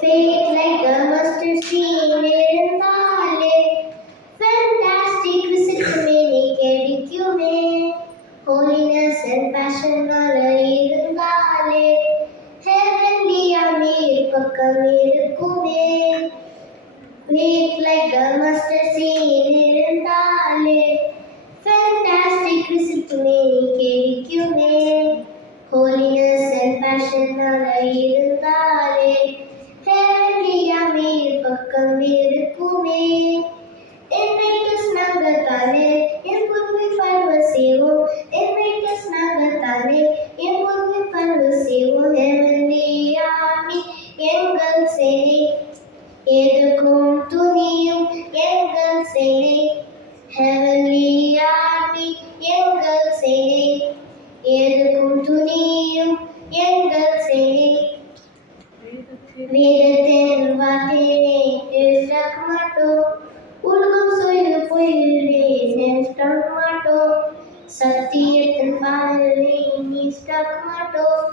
Fate like a mustard seed இருந்தாலே fantastic visit கிடைக்குமே holiness and passion இருந்தாலே heavenly Amir பக்கம் இருக்குமே Fate like a mustard seed இருந்தாலே fantastic visit கிடைக்குமே holiness and passion இருந்தாலே heavenly அமீர் பக்கம் இருக்குமே Enrightus நாங்கத்தானே என் பொறுமை பருவ செய்வோம் Enrightus நாங்கத்தானே என் பொறுமை பருவ செய்வோம் heavenly army எங்கள் சேனை எதுக்கும் துணியும் எங்கள் சேனை heavenly army எங்கள் சேனை எதுக்கும் துணியும் எங்கள் சேனை வேதத்தின் வார்த்தையை எதிர்க்க மாட்டோம் உலகம் சொல்ல பொய்யிலே நிற்க மாட்டோம் சத்தியத்தின் பாதையை நிற்க மாட்டோம்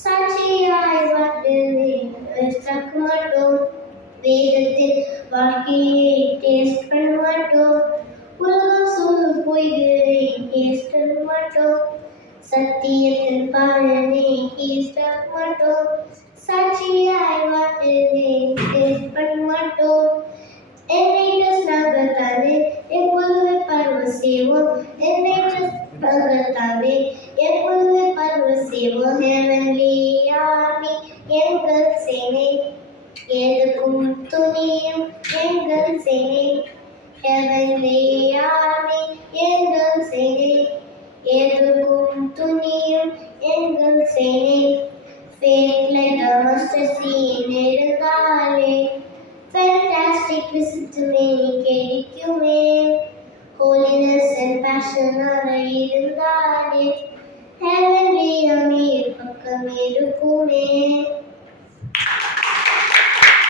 சாட்சியாய் வாழ்ந்ததை நிற்க மாட்டோம் வேதத்தின் வாழ்க்கையை டேஸ்ட் பண்ண மாட்டோம் உலகம் சொல்ல பொய்களை டேஸ்ட் பண்ண மாட்டோம் சத்தியத்தின் பாதையை டேஸ்ட் மாட்டோம் சாட்சியாய் வாழ்ந்ததை டேஸ்ட் பண்ண மாட்டோம் Enrightus நாங்கத்தானே என் பொறுமை பருவ செய்வோம் Enrightus நாங்கத்தானே என் பொறுமை பருவ செய்வோம் heavenly army எங்கள் சேனை எதுக்கும் துணியும் எங்கள் சேனை heavenly army எங்கள் சேனை எதுக்கும் துணியும் எங்கள் சேனை fate like a mustard seed இருந்தாலே fantastic visit கிடைக்குமே holiness and passion இருந்தாலே heavenly அமீர் பக்கம் இருக்குமே